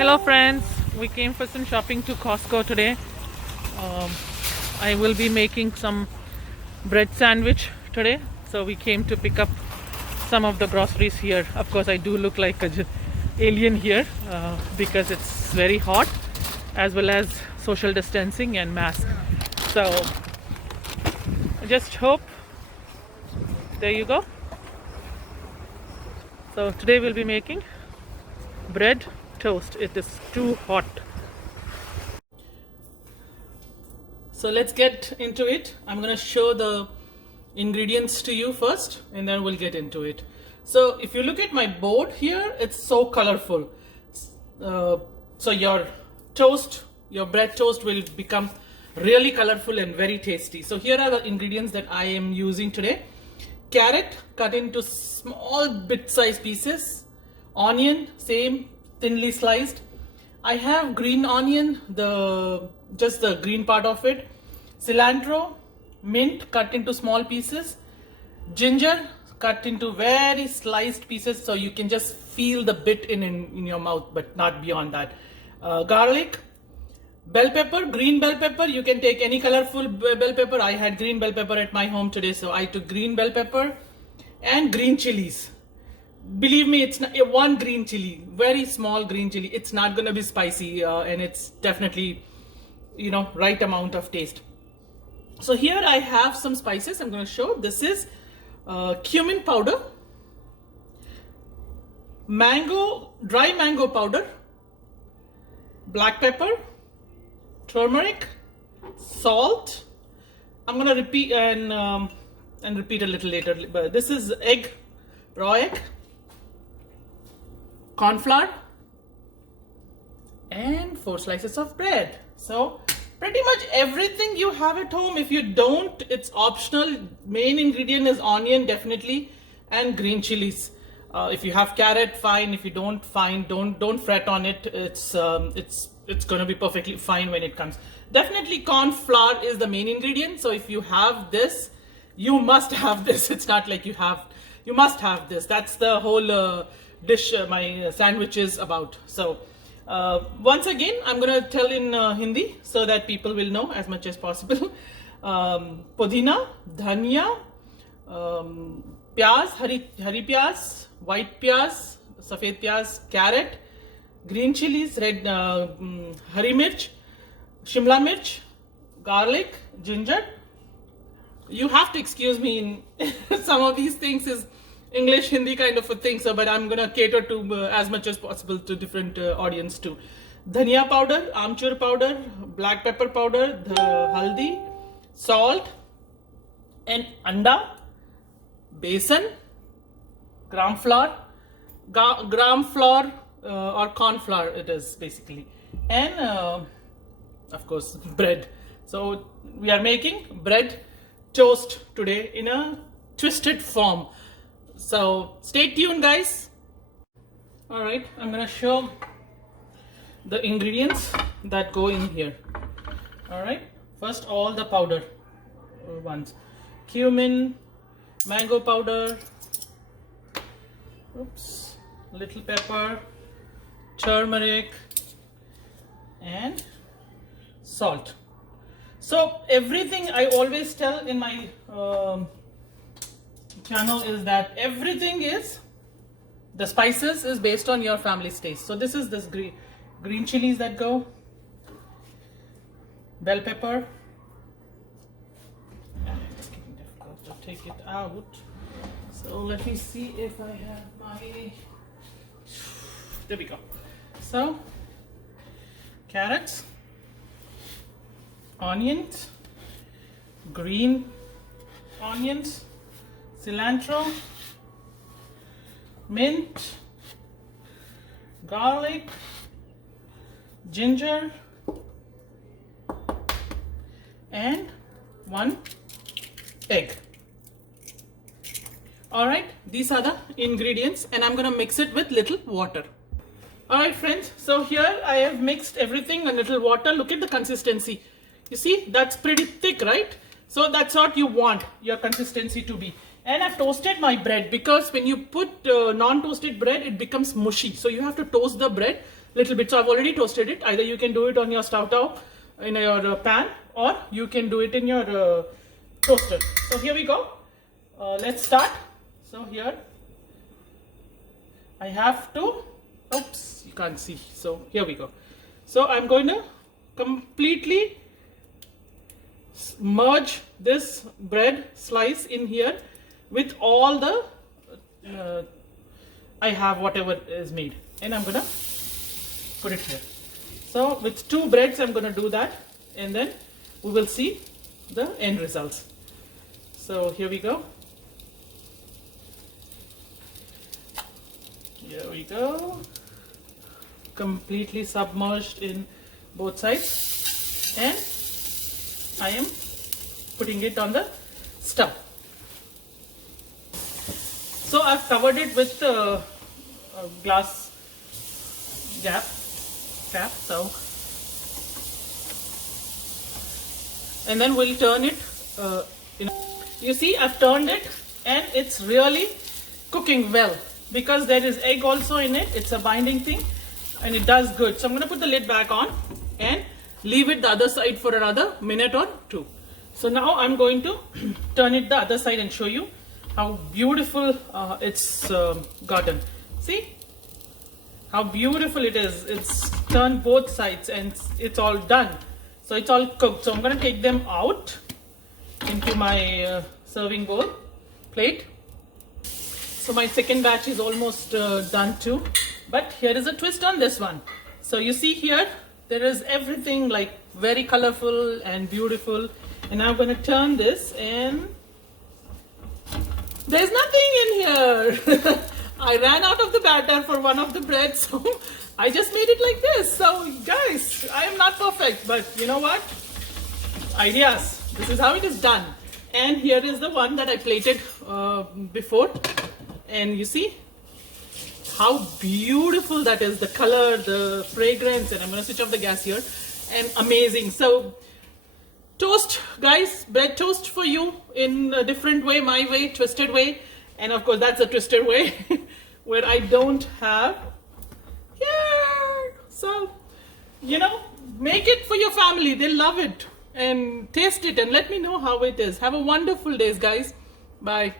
Hello friends, we came for some shopping to Costco today. Um, I will be making some bread sandwich today, so we came to pick up some of the groceries here. Of course, I do look like a alien here because it's very hot, as well as social distancing and mask. So I just hope. There you go. So today we'll be making bread toast. It is too hot. So let's get into it. I'm going to show the ingredients to you first and then we'll get into it. So if you look at my board here, it's so colorful. So your toast, your bread toast will become really colorful and very tasty. So here are the ingredients that I am using today. Carrot cut into small bit-sized pieces. Onion, same, thinly sliced. I have green onion, just the green part of it. Cilantro, mint cut into small pieces. Ginger cut into very sliced pieces so you can just feel the bit in your mouth, but not beyond that. Garlic, bell pepper, green bell pepper. You can take any colorful bell pepper. I had green bell pepper at my home today, so I took green bell pepper and green chilies. Believe me, it's not, one green chili, very small green chili. It's not going to be spicy and it's definitely, right amount of taste. So here I have some spices I'm going to show. This is cumin powder, dry mango powder, black pepper, turmeric, salt. I'm going to repeat and repeat a little later. But this is egg, raw egg, corn flour, and 4 slices of bread. So pretty much everything you have at home. If you don't, it's optional. Main ingredient is onion, definitely, and green chilies. If you have carrot, fine. If you don't, fine. Don't fret on it. It's going to be perfectly fine when it comes. Definitely corn flour is the main ingredient. So if you have this, you must have this. It's not like you must have this. That's the whole dish my sandwich is about. So once again, I'm going to tell in Hindi so that people will know as much as possible. Pudina, dhania, pyaz, hari pyaz, white pyaz, safed pyaz, carrot, green chilies, red hari mirch, shimla mirch, garlic, ginger. You have to excuse me in some of these things is English, Hindi kind of a thing, so but I'm gonna cater to as much as possible to different audience too. Dhania powder, amchur powder, black pepper powder, the haldi, salt, and anda, besan, gram flour or corn flour it is basically, and of course bread. So we are making bread toast today in a twisted form. So stay tuned, guys. All right, I'm gonna show the ingredients that go in here. All right, first all the powder ones: cumin, mango powder, little pepper, turmeric, and salt. So everything I always tell in my channel is that everything is, the spices is based on your family's taste. So this is this green chilies that go, bell pepper. It's getting difficult to take it out. So let me see if I have my, there we go. So carrots, onions, green onions, cilantro, mint, garlic, ginger, and 1 egg. Alright, these are the ingredients and I'm going to mix it with little water. Alright friends, so here I have mixed everything in little water. Look at the consistency. You see, that's pretty thick, right? So that's what you want your consistency to be. And I've toasted my bread because when you put non-toasted bread, it becomes mushy. So you have to toast the bread little bit. So I've already toasted it. Either you can do it on your stove in your pan, or you can do it in your toaster. So here we go. Let's start. So here I have to, oops, you can't see. So here we go. So I'm going to completely merge this bread slice in here with all the I have whatever is made, and I'm gonna put it here. So with 2 breads I'm gonna do that, and then we will see the end results. So here we go. Here we go. Completely submerged in both sides, and I am putting it on the stove. So I've covered it with a glass cap. So, and then we'll turn it. You see, I've turned it, and it's really cooking well because there is egg also in it. It's a binding thing, and it does good. So I'm going to put the lid back on and leave it the other side for another minute or 2. So now I'm going to turn it the other side and show you how beautiful it's gotten. See how beautiful it is. It's turned both sides and it's all done. So it's all cooked. So I'm going to take them out into my serving bowl plate. So my second batch is almost done too. But here is a twist on this one. So you see here, there is everything like very colorful and beautiful. And I'm going to turn this, and there's nothing in here. I ran out of the batter for one of the breads, so I just made it like this. So guys, I am not perfect, but you know what? Ideas. This is how it is done. And here is the one that I plated before. And you see how beautiful that is. The color, the fragrance, and I'm going to switch off the gas here. And amazing. So toast, guys, bread toast for you in a different way, my way, twisted way. And of course, that's a twisted way where I don't have here. So, you know, make it for your family. They'll love it. And taste it and let me know how it is. Have a wonderful day, guys. Bye.